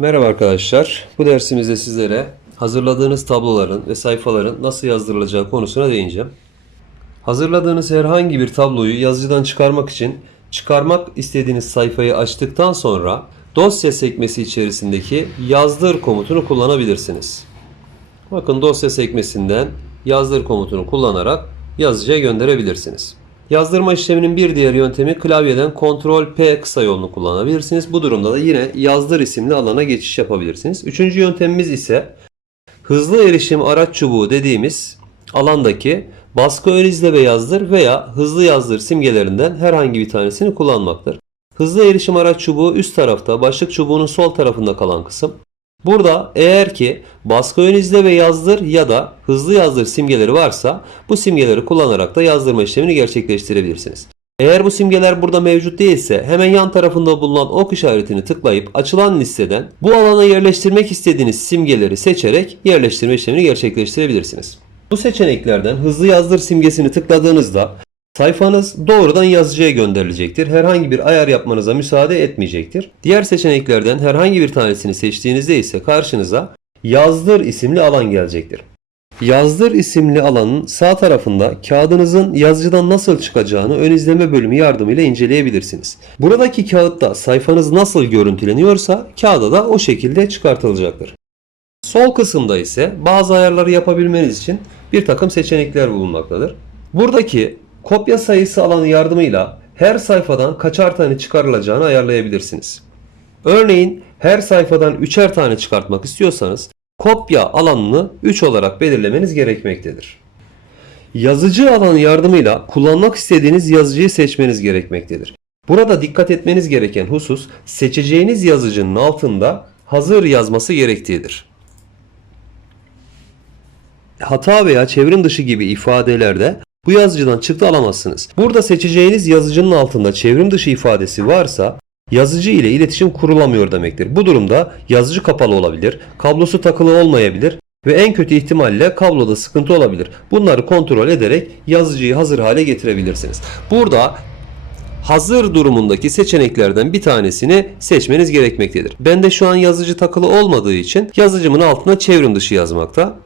Merhaba arkadaşlar. Bu dersimizde sizlere hazırladığınız tabloların ve sayfaların nasıl yazdırılacağı konusuna değineceğim. Hazırladığınız herhangi bir tabloyu yazıcıdan çıkarmak için çıkarmak istediğiniz sayfayı açtıktan sonra dosya sekmesi içerisindeki yazdır komutunu kullanabilirsiniz. Bakın dosya sekmesinden yazdır komutunu kullanarak yazıcıya gönderebilirsiniz. Yazdırma işleminin bir diğer yöntemi klavyeden Ctrl P kısa yolunu kullanabilirsiniz. Bu durumda da yine yazdır isimli alana geçiş yapabilirsiniz. Üçüncü yöntemimiz ise hızlı erişim araç çubuğu dediğimiz alandaki baskı ön izle ve yazdır veya hızlı yazdır simgelerinden herhangi bir tanesini kullanmaktır. Hızlı erişim araç çubuğu üst tarafta, başlık çubuğunun sol tarafında kalan kısım. Burada eğer ki baskı ön izle ve yazdır ya da hızlı yazdır simgeleri varsa bu simgeleri kullanarak da yazdırma işlemini gerçekleştirebilirsiniz. Eğer bu simgeler burada mevcut değilse hemen yan tarafında bulunan ok işaretini tıklayıp açılan listeden bu alana yerleştirmek istediğiniz simgeleri seçerek yerleştirme işlemini gerçekleştirebilirsiniz. Bu seçeneklerden hızlı yazdır simgesini tıkladığınızda sayfanız doğrudan yazıcıya gönderilecektir. Herhangi bir ayar yapmanıza müsaade etmeyecektir. Diğer seçeneklerden herhangi bir tanesini seçtiğinizde ise karşınıza yazdır isimli alan gelecektir. Yazdır isimli alanın sağ tarafında kağıdınızın yazıcıdan nasıl çıkacağını ön izleme bölümü yardımıyla inceleyebilirsiniz. Buradaki kağıtta sayfanız nasıl görüntüleniyorsa kağıda da o şekilde çıkartılacaktır. Sol kısımda ise bazı ayarları yapabilmeniz için bir takım seçenekler bulunmaktadır. Buradaki kopya sayısı alanı yardımıyla her sayfadan kaçar tane çıkarılacağını ayarlayabilirsiniz. Örneğin her sayfadan üçer tane çıkartmak istiyorsanız kopya alanını 3 olarak belirlemeniz gerekmektedir. Yazıcı alanı yardımıyla kullanmak istediğiniz yazıcıyı seçmeniz gerekmektedir. Burada dikkat etmeniz gereken husus seçeceğiniz yazıcının altında hazır yazması gerektiğidir. Hata veya çevrim dışı gibi ifadelerde bu yazıcıdan çıktı alamazsınız. Burada seçeceğiniz yazıcının altında çevrim dışı ifadesi varsa yazıcı ile iletişim kurulamıyor demektir. Bu durumda yazıcı kapalı olabilir, kablosu takılı olmayabilir ve en kötü ihtimalle kabloda sıkıntı olabilir. Bunları kontrol ederek yazıcıyı hazır hale getirebilirsiniz. Burada hazır durumundaki seçeneklerden bir tanesini seçmeniz gerekmektedir. Bende şu an yazıcı takılı olmadığı için yazıcımın altına çevrim dışı yazmakta.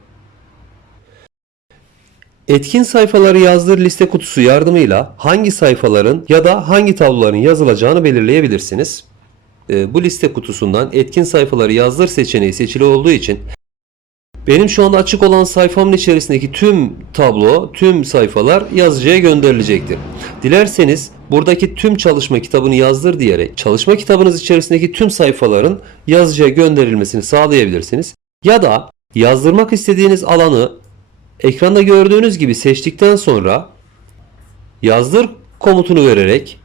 Etkin sayfaları yazdır liste kutusu yardımıyla hangi sayfaların ya da hangi tabloların yazılacağını belirleyebilirsiniz. Ee, bu liste kutusundan etkin sayfaları yazdır seçeneği seçili olduğu için benim şu anda açık olan sayfamın içerisindeki tüm tablo, tüm sayfalar yazıcıya gönderilecektir. Dilerseniz buradaki tüm çalışma kitabını yazdır diyerek çalışma kitabınız içerisindeki tüm sayfaların yazıcıya gönderilmesini sağlayabilirsiniz. Ya da yazdırmak istediğiniz alanı ekranda gördüğünüz gibi seçtikten sonra yazdır komutunu vererek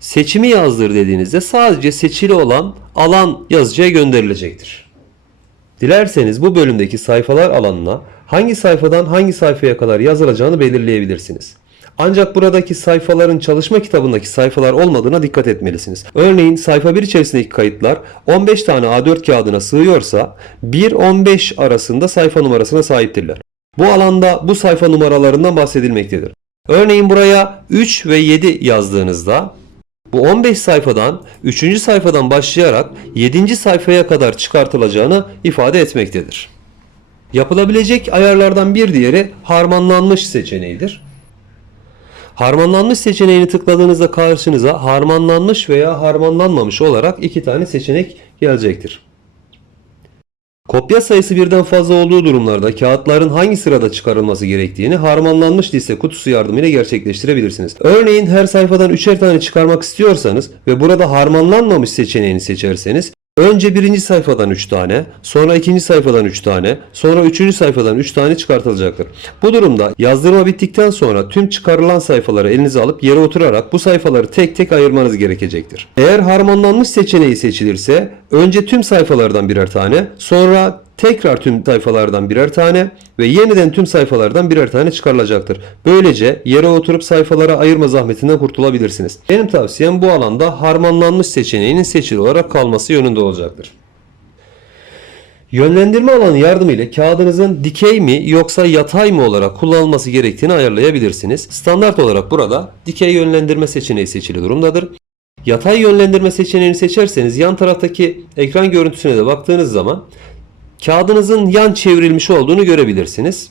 seçimi yazdır dediğinizde sadece seçili olan alan yazıcıya gönderilecektir. Dilerseniz bu bölümdeki sayfalar alanına hangi sayfadan hangi sayfaya kadar yazılacağını belirleyebilirsiniz. Ancak buradaki sayfaların çalışma kitabındaki sayfalar olmadığına dikkat etmelisiniz. Örneğin sayfa 1 içerisindeki kayıtlar 15 tane A4 kağıdına sığıyorsa 1-15 arasında sayfa numarasına sahiptirler. Bu alanda bu sayfa numaralarından bahsedilmektedir. Örneğin buraya 3 ve 7 yazdığınızda bu 15 sayfadan 3. sayfadan başlayarak 7. sayfaya kadar çıkartılacağını ifade etmektedir. Yapılabilecek ayarlardan bir diğeri harmanlanmış seçeneğidir. Harmanlanmış seçeneğini tıkladığınızda karşınıza harmanlanmış veya harmanlanmamış olarak iki tane seçenek gelecektir. Kopya sayısı birden fazla olduğu durumlarda kağıtların hangi sırada çıkarılması gerektiğini harmanlanmış liste kutusu yardımıyla gerçekleştirebilirsiniz. Örneğin her sayfadan üçer tane çıkarmak istiyorsanız ve burada harmanlanmamış seçeneğini seçerseniz önce birinci sayfadan 3 tane, sonra ikinci sayfadan 3 tane, sonra üçüncü sayfadan 3 tane çıkartılacaktır. Bu durumda yazdırma bittikten sonra tüm çıkarılan sayfaları elinize alıp yere oturarak bu sayfaları tek tek ayırmanız gerekecektir. Eğer harmanlanmış seçeneği seçilirse önce tüm sayfalardan birer tane, sonra tekrar tüm sayfalardan birer tane ve yeniden tüm sayfalardan birer tane çıkarılacaktır. Böylece yere oturup sayfalara ayırma zahmetinden kurtulabilirsiniz. Benim tavsiyem bu alanda harmanlanmış seçeneğinin seçili olarak kalması yönünde olacaktır. Yönlendirme alanı yardımıyla kağıdınızın dikey mi yoksa yatay mı olarak kullanılması gerektiğini ayarlayabilirsiniz. Standart olarak burada dikey yönlendirme seçeneği seçili durumdadır. Yatay yönlendirme seçeneğini seçerseniz yan taraftaki ekran görüntüsüne de baktığınız zaman kağıdınızın yan çevrilmiş olduğunu görebilirsiniz.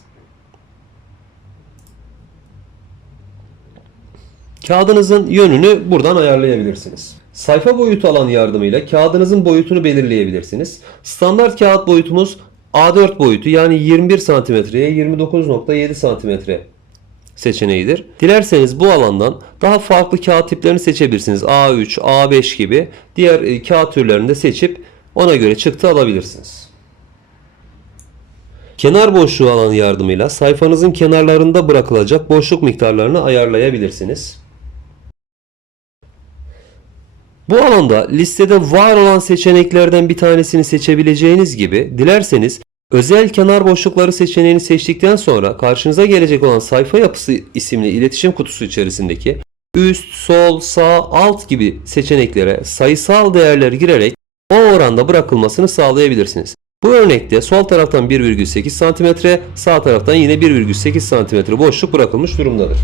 Kağıdınızın yönünü buradan ayarlayabilirsiniz. Sayfa boyutu alan yardımıyla kağıdınızın boyutunu belirleyebilirsiniz. Standart kağıt boyutumuz A4 boyutu yani 21 santimetreye 29.7 santimetre seçeneğidir. Dilerseniz bu alandan daha farklı kağıt tiplerini seçebilirsiniz. A3, A5 gibi diğer e, kağıt türlerini de seçip ona göre çıktı alabilirsiniz. Kenar boşluğu alan yardımıyla sayfanızın kenarlarında bırakılacak boşluk miktarlarını ayarlayabilirsiniz. Bu alanda listede var olan seçeneklerden bir tanesini seçebileceğiniz gibi dilerseniz özel kenar boşlukları seçeneğini seçtikten sonra karşınıza gelecek olan sayfa yapısı isimli iletişim kutusu içerisindeki üst, sol, sağ, alt gibi seçeneklere sayısal değerler girerek o oranda bırakılmasını sağlayabilirsiniz. Bu örnekte sol taraftan 1,8 cm, sağ taraftan yine 1,8 cm boşluk bırakılmış durumdadır.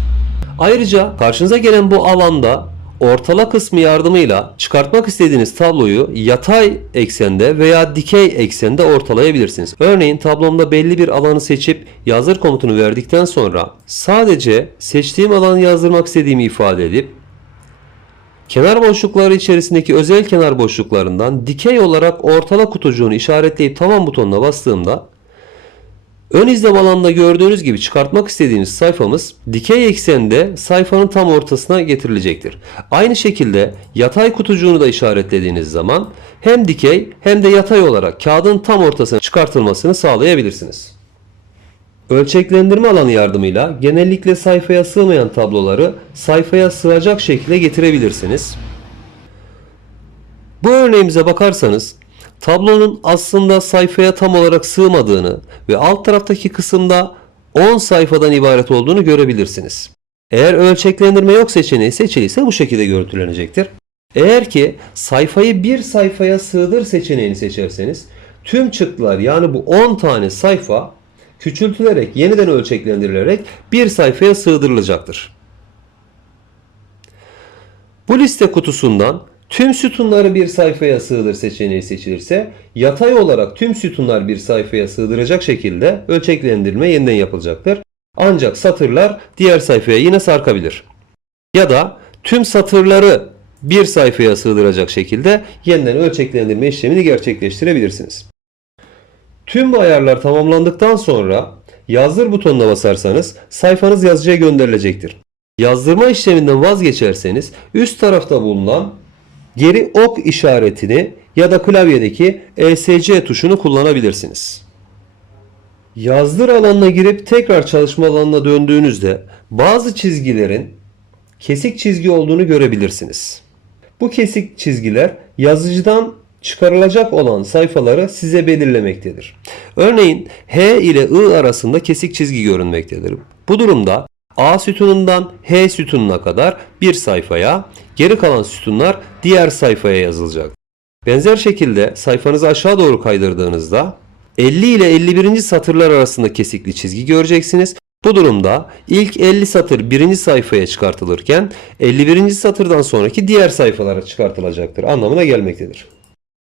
Ayrıca karşınıza gelen bu alanda ortala kısmı yardımıyla çıkartmak istediğiniz tabloyu yatay eksende veya dikey eksende ortalayabilirsiniz. Örneğin tablomda belli bir alanı seçip yazdır komutunu verdikten sonra sadece seçtiğim alanı yazdırmak istediğimi ifade edip kenar boşlukları içerisindeki özel kenar boşluklarından dikey olarak ortala kutucuğunu işaretleyip tamam butonuna bastığımda Ön izlem alanında gördüğünüz gibi çıkartmak istediğimiz sayfamız dikey eksende sayfanın tam ortasına getirilecektir. Aynı şekilde yatay kutucuğunu da işaretlediğiniz zaman hem dikey hem de yatay olarak kağıdın tam ortasına çıkartılmasını sağlayabilirsiniz. Ölçeklendirme alanı yardımıyla genellikle sayfaya sığmayan tabloları sayfaya sığacak şekilde getirebilirsiniz. Bu örneğimize bakarsanız tablonun aslında sayfaya tam olarak sığmadığını ve alt taraftaki kısımda 10 sayfadan ibaret olduğunu görebilirsiniz. Eğer ölçeklendirme yok seçeneği seçiliyse bu şekilde görüntülenecektir. Eğer ki sayfayı bir sayfaya sığdır seçeneğini seçerseniz tüm çıktılar yani bu 10 tane sayfa küçültülerek yeniden ölçeklendirilerek bir sayfaya sığdırılacaktır. Bu liste kutusundan tüm sütunları bir sayfaya sığdır seçeneği seçilirse yatay olarak tüm sütunlar bir sayfaya sığdıracak şekilde ölçeklendirme yeniden yapılacaktır. Ancak satırlar diğer sayfaya yine sarkabilir. Ya da tüm satırları bir sayfaya sığdıracak şekilde yeniden ölçeklendirme işlemini gerçekleştirebilirsiniz. Tüm bu ayarlar tamamlandıktan sonra yazdır butonuna basarsanız sayfanız yazıcıya gönderilecektir. Yazdırma işleminden vazgeçerseniz üst tarafta bulunan geri ok işaretini ya da klavyedeki ESC tuşunu kullanabilirsiniz. Yazdır alanına girip tekrar çalışma alanına döndüğünüzde bazı çizgilerin kesik çizgi olduğunu görebilirsiniz. Bu kesik çizgiler yazıcıdan çıkarılacak olan sayfaları size belirlemektedir. Örneğin H ile I arasında kesik çizgi görünmektedir. Bu durumda A sütunundan H sütununa kadar bir sayfaya, geri kalan sütunlar diğer sayfaya yazılacak. Benzer şekilde sayfanızı aşağı doğru kaydırdığınızda 50 ile 51. satırlar arasında kesikli çizgi göreceksiniz. Bu durumda ilk 50 satır birinci sayfaya çıkartılırken 51. satırdan sonraki diğer sayfalara çıkartılacaktır anlamına gelmektedir.